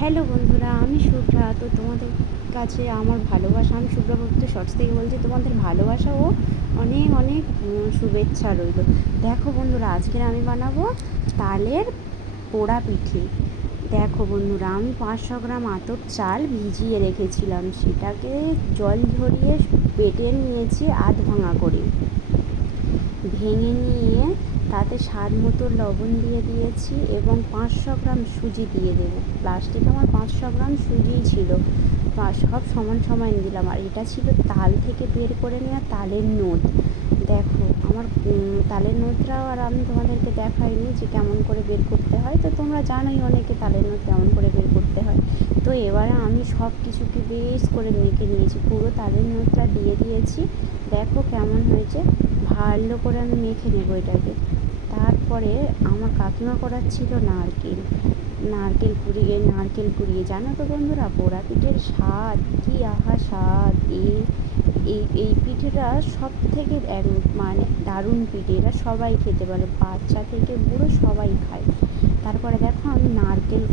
Hello বন্ধুরা, আমি শুভ্রা তো তোমাদের কাছে আমার ভালোবাসা, আমি শুভ্রা ভক্ত শর্টস থেকে বলছি, তোমাদের ভালোবাসা ও অনেক অনেক শুভেচ্ছা রইল। দেখো বন্ধুরা, আজকের আমি বানাবো তালের পোড়া পিঠে। দেখো বন্ধুরা, আমি পাঁচশো গ্রাম আতপ চাল ভিজিয়ে রেখেছিলাম। সেটাকে জল ঝরিয়ে বেটে নিয়েছি আধ ভাঙা করে। ভেঙে নিয়ে তাতে স্বাদ মতো লবণ দিয়ে দিয়েছি এবং পাঁচশো গ্রাম সুজি দিয়ে দেবো। প্লাস্টিক আমার পাঁচশো গ্রাম সুজিই ছিল। সব সমান সমান দিলাম। আর এটা ছিল তাল থেকে বের করে নেওয়া তালের নোট। দেখো, আমার তালের নোটটাও আর আমি তোমাদেরকে দেখাইনি যে কেমন করে বের করতে হয়। তো তোমরা জানোই অনেকে তালের নোট কেমন করে বের করতে হয়। তো এবারে আমি সব কিছুকে বেশ করে মেখে নিয়েছি। পুরো তালের নোটটা দিয়ে দিয়েছি। দেখো কেমন হয়েছে। ভালো করে আমি মেখে নেব এটাকে। তারপরে আমার কাকিমা করার ছিল নারকেল নারকেল কুড়িয়ে নারকেল কুড়িয়ে জানো তো বন্ধুরা পোড়া পিঠের স্বাদ, কি আহা স্বাদ। এই এই এই পিঠেটা সব থেকে এক- মানে দারুণ পিঠে। এটা সবাই খেতে পারে, বাচ্চা থেকে বুড়ো সবাই খায়। তারপরে দেখো আমি নারকেল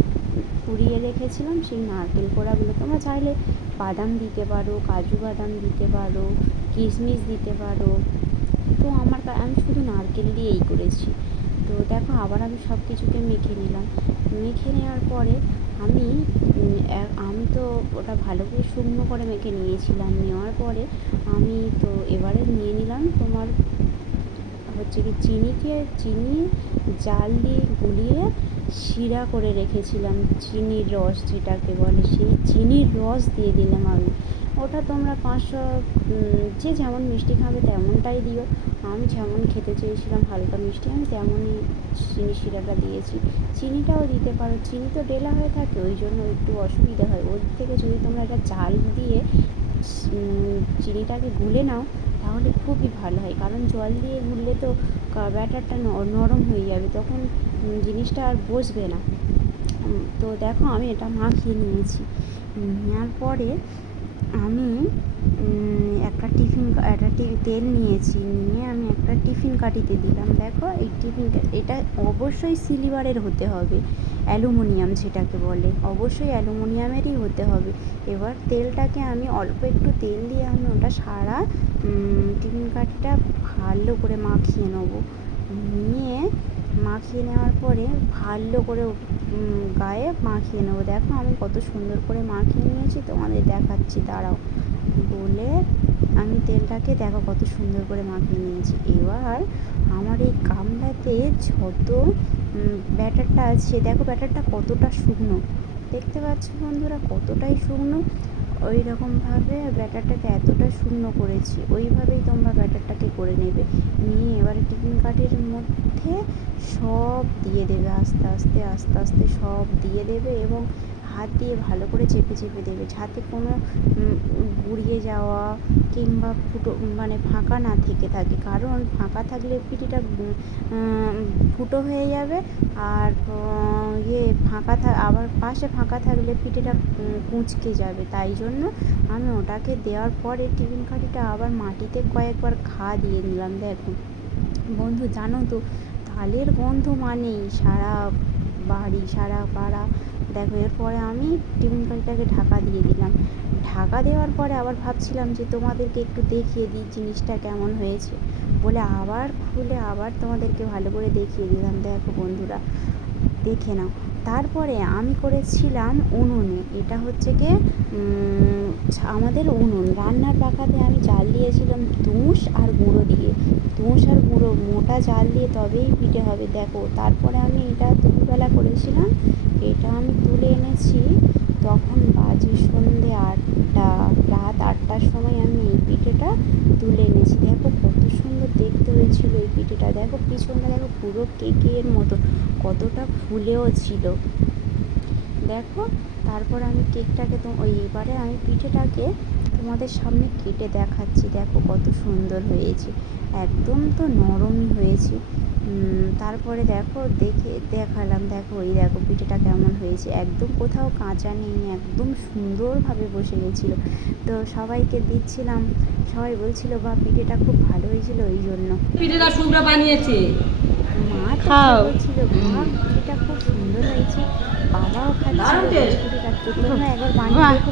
কুড়িয়ে রেখেছিলাম, সেই নারকেল কোড়াগুলো তোমরা চাইলে বাদাম দিতে পারো, কাজু বাদাম দিতে পারো, কিশমিশ দিতে পারো। তো আমার আমি শুধু নারকেল দিয়েই করেছি। তো দেখো আবার আমি সব কিছুকে মেখে নিলাম। মেখে নেওয়ার পরে আমি আমি তো ওটা ভালো করে শুকনো করে মেখে নিয়েছিলাম। নেওয়ার পরে আমি তো এবারে নিয়ে নিলাম তোমার হচ্ছে কি চিনিকে চিনি জাল দিয়ে গুলিয়ে শিরা করে রেখেছিলাম। চিনির রস যেটাকে বলে, সেই চিনির রস দিয়ে দিলাম আমি। ওটা তোমরা পাঁচশো যে যেমন মিষ্টি খাবে তেমনটাই দিও। আমি যেমন খেতে চেয়েছিলাম হালকা মিষ্টি, আমি তেমনই চিনি শিরাটা দিয়েছি। চিনিটাও দিতে পারো, চিনি তো ডেলা হয়ে থাকে, ওই জন্য একটু অসুবিধা হয়। ওর থেকে যদি তোমরা একটা চাল দিয়ে চিনিটাকে গুলে নাও, তাহলে খুবই ভালো হয়। কারণ জল দিয়ে গুললে তো ব্যাটারটা নরম হয়ে যাবে, তখন জিনিসটা আর বসবে না। তো দেখো আমি এটা মাখিয়ে নিয়েছি। নেওয়ার পরে আমি একটা টিফিন একটা তেল নিয়েছি, নিয়ে আমি একটা টিফিন কাঠিতে দিলাম। দেখো, এই টিফিনটা এটা অবশ্যই সিলিভারের হতে হবে, অ্যালুমিনিয়াম যেটাকে বলে। অবশ্যই অ্যালুমিনিয়ামেরই হতে হবে। এবার তেলটাকে আমি অল্প একটু তেল দিয়ে আমি ওটা সারা টিফিন কাঠিটা ভালো করে মাখিয়ে নেব। নিয়ে মাখিয়ে নেওয়ার পরে ভালো করে গায়ে মাখিয়ে নেব। দেখো আমি কত সুন্দর করে মাখিয়ে নিয়েছি, তোমাদের দেখাচ্ছি, দাঁড়াও। বলে আমি তেলটাকে দেখো কত সুন্দর করে মাখিয়ে নিয়েছি। এবার আমার এই গামলাতে যত ব্যাটারটা আছে, দেখো ব্যাটারটা কতটা শুকনো। দেখতে পাচ্ছ বন্ধুরা কতটাই শুকনো। ওই রকমভাবে ব্যাটারটাকে এতটা শুকনো করেছি ওইভাবেই তোমরা ব্যাটারটাকে করে নেবে। নিয়ে এবারে টিফিন কাঠের মধ্যে সব দিয়ে দেবে আস্তে আস্তে আস্তে আস্তে সব দিয়ে দেবে এবং হাত দিয়ে ভালো করে চেপে চেপে দেবে যাতে কোনো গুড়িয়ে যাওয়া কিংবা ফুটো মানে ফাঁকা না থেকে থাকে। কারণ ফাঁকা থাকলে উম, ফুটো হয়ে যাবে আর ফাঁকা থাক আবার পাশে ফাঁকা থাকলে পিঠেটা কুঁচকে যাবে। তাই জন্য আমি ওটাকে দেওয়ার পরে টিফিন কাঠিটা আবার মাটিতে কয়েকবার ঘা দিয়ে নিলাম। দেখো। বন্ধু, জানো তো, তালের গন্ধ মানেই সারা বাড়ি, সারা পাড়া। দেখো, এরপরে আমি টিফিন কাঠিটাকে ঢাকা দিয়ে দিলাম। ঢাকা দেওয়ার পরে আবার ভাবছিলাম যে তোমাদেরকে একটু দেখিয়ে দিই জিনিসটা কেমন হয়েছে। বলে আবার খুলে আবার তোমাদেরকে ভালো করে দেখিয়ে দিলাম। দেখো বন্ধুরা দেখে নাও। তারপরে আমি করেছিলাম উনুনে। এটা হচ্ছে গিয়ে আমাদের উনুন। রান্নার পাখাতে আমি জাল দিয়েছিলাম তুষ আর গুঁড়ো দিয়ে। তুষ আর গুঁড়ো, মোটা জাল দিয়ে তবেই পিঠে হবে। দেখো, তারপরে আমি এটা দুপুরবেলা করেছিলাম। এটা আমি তুলে এনেছি। তখন বাজে সন্ধে আটটা, রাত আটটার সময় আমি এই পিঠেটা তুলে এনেছি। দেখো কত সুন্দর দেখতে হয়েছিল এই পিঠেটা। দেখো পিছনটা, দেখো পুরো কেকের মতো, কতটা ফুলেও ছিল। দেখো, তারপর আমি কেকটাকে তো, ওই এবারে আমি পিঠেটাকে তোমাদের সামনে কেটে দেখাচ্ছি দেখো কত সুন্দর হয়েছে। একদম তো নরমই হয়েছে। তারপরে দেখো দেখে দেখালাম দেখো এই দেখো পিঠেটা কেমন হয়েছে। একদম কোথাও কাঁচা নেই একদম সুন্দরভাবে বসে গেছিল। তো সবাইকে দিচ্ছিলাম সবাই বলছিল বা পিঠেটা খুব ভালো হয়েছিল ওই জন্য। পিঠেটা বানিয়েছে। মা তো খাও। বলছিল মা পিঠেটা খুব সুন্দর হয়েছে। বাবাও খাচ্ছে তোমরা একবার বানিয়ে দেখো